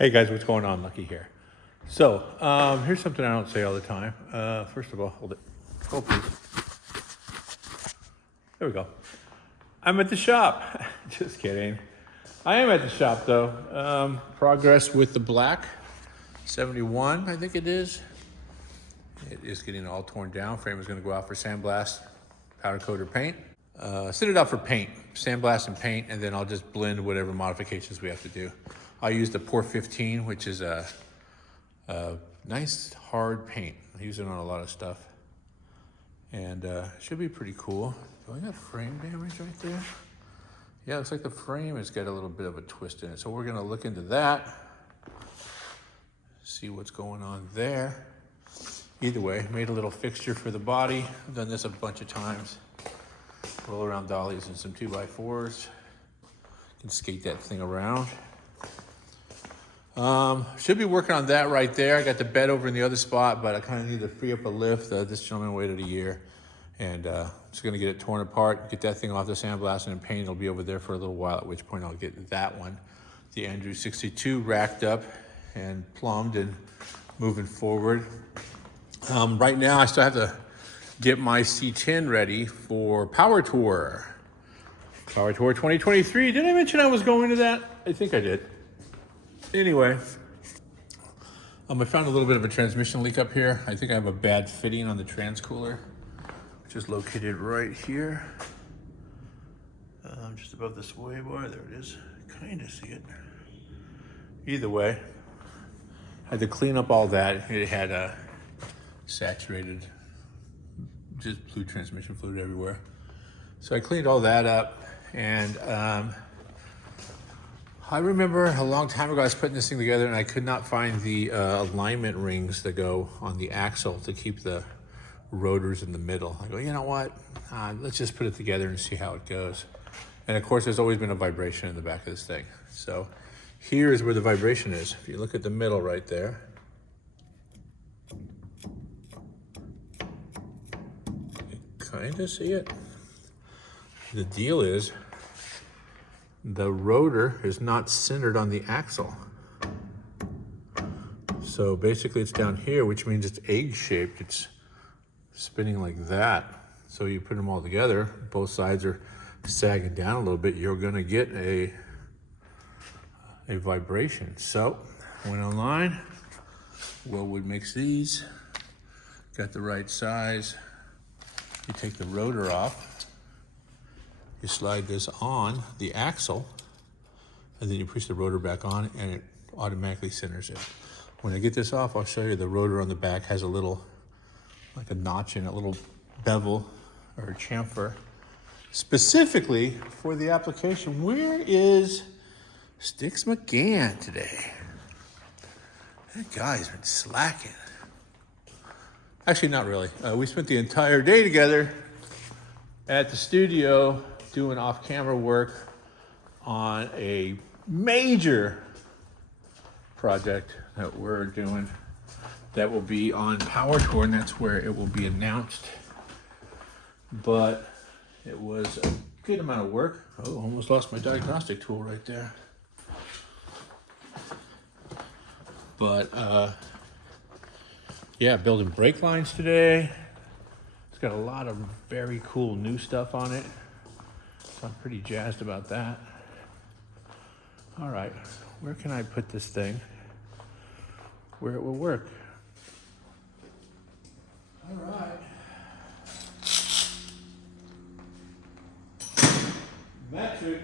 Hey guys, what's going on? Lucky here. So, here's something I don't say all the time. First of all, hold it. Hold please. There we go. I'm at the shop. Just kidding. I am at the shop though. Progress with the black 71, I think it is. It is getting all torn down. Frame is going to go out for sandblast, powder coat or paint. Send it out for paint, sandblast and paint, and then I'll just blend whatever modifications we have to do. I'll use the Pour 15, which is a nice hard paint. I use it on a lot of stuff. And should be pretty cool. Do I got frame damage right there? Yeah, looks like the frame has got a little bit of a twist in it. So we're gonna look into that. See what's going on there. Either way, made a little fixture for the body. I've done this a bunch of times. Roll around dollies and some 2x4s. Can skate that thing around. Should be working on that right there. I got the bed over in the other spot, but I kind of need to free up a lift. This gentleman waited a year, and just gonna get it torn apart, get that thing off the sandblast and paint. It'll be over there for a little while, at which point I'll get that one, the Andrew 62, racked up and plumbed and moving forward. Right now I still have to get my C10 ready for Power Tour. Power Tour 2023. Did I mention I was going to that? I think I did. Anyway, I found a little bit of a transmission leak up here. I think I have a bad fitting on the transcooler, which is located right here. Just above the sway bar, there it is. Kind of see it. Either way, I had to clean up all that. It had a saturated, just blue transmission fluid everywhere. So I cleaned all that up, and I remember a long time ago I was putting this thing together and I could not find the alignment rings that go on the axle to keep the rotors in the middle. I go, you know what? Let's just put it together and see how it goes. And of course, there's always been a vibration in the back of this thing. So here is where the vibration is. If you look at the middle right there, you kind of see it. The deal is, the rotor is not centered on the axle. So basically it's down here, which means it's egg-shaped. It's spinning like that. So you put them all together, both sides are sagging down a little bit, you're gonna get a vibration. So, went online, Wellwood makes these, got the right size. You take the rotor off, you slide this on the axle, and then you push the rotor back on and it automatically centers it. When I get this off, I'll show you the rotor on the back has a little, like a notch in it, a little bevel or a chamfer, specifically for the application. Where is Sticks McGann today? That guy's been slacking. Actually, not really. We spent the entire day together at the studio doing off-camera work on a major project that we're doing that will be on Power Tour, and that's where it will be announced. But it was a good amount of work. Oh, almost lost my diagnostic tool right there. But yeah, building brake lines today. It's got a lot of very cool new stuff on it. So I'm pretty jazzed about that. All right, where can I put this thing where it will work? All right. Metric.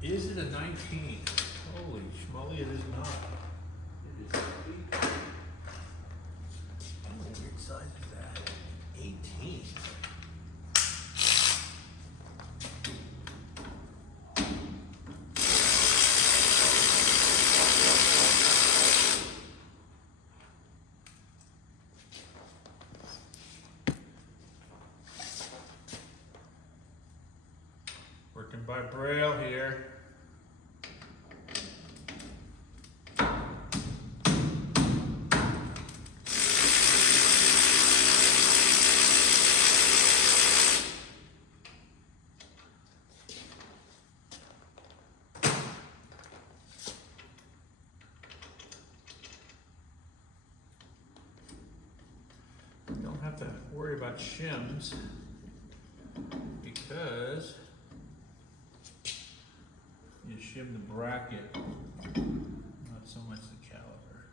Is it a 19? Holy schmoly, it is not. It is 8. How weird size is that? 18. Working by braille here. have to worry about shims because you shim the bracket, not so much the caliper.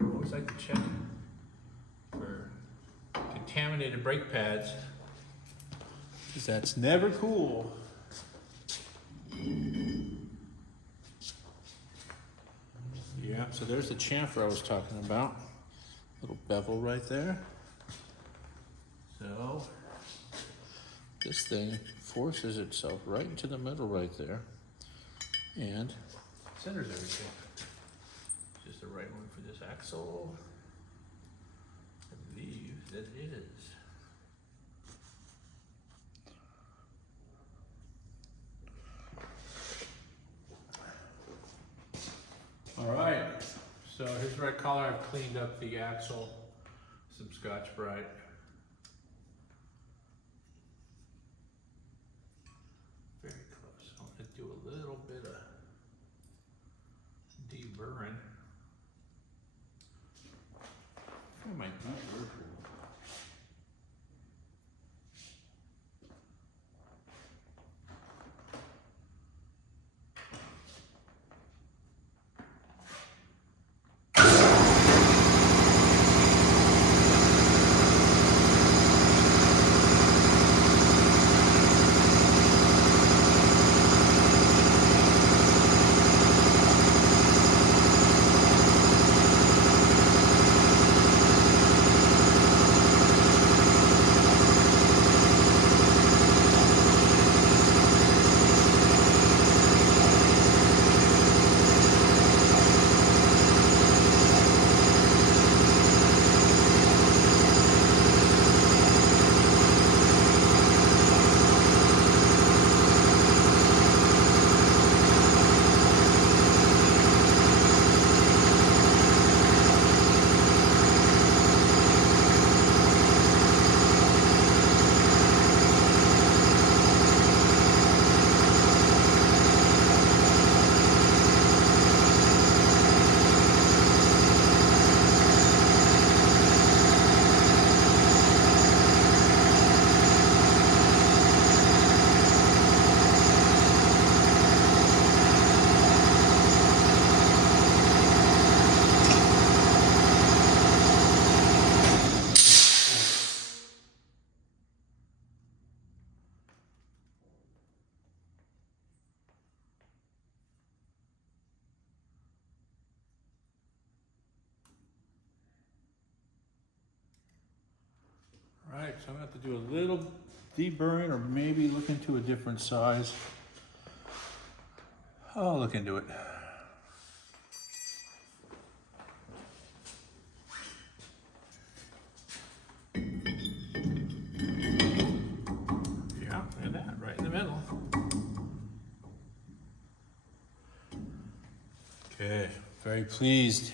I always like to check for contaminated brake pads, because that's never cool. Yeah, so there's the chamfer I was talking about. Little bevel right there. So this thing forces itself right into the middle right there and centers everything. Just the right one for this axle. I believe that it is. All right, so here's the right collar. I've cleaned up the axle, some Scotch-Brite. Very close. I'm gonna do a little bit of deburring. I might deburr. All right, so I'm gonna have to do a little deburring or maybe look into a different size. I'll look into it. Yeah, look at that, right in the middle. Okay, very pleased.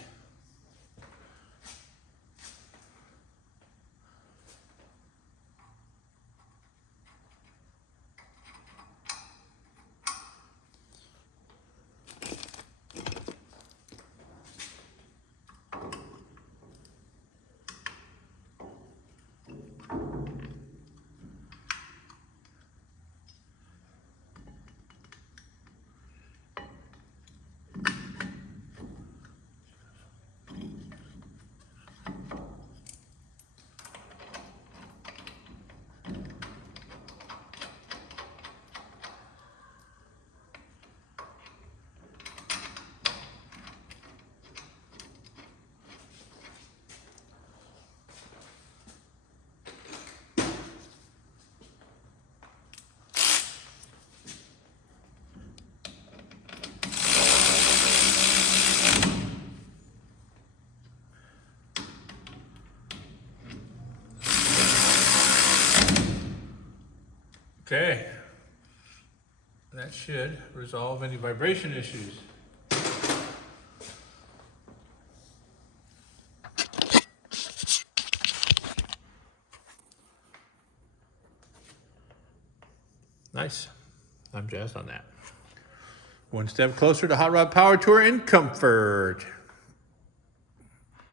Okay, that should resolve any vibration issues. Nice, I'm jazzed on that. One step closer to Hot Rod Power Tour in comfort.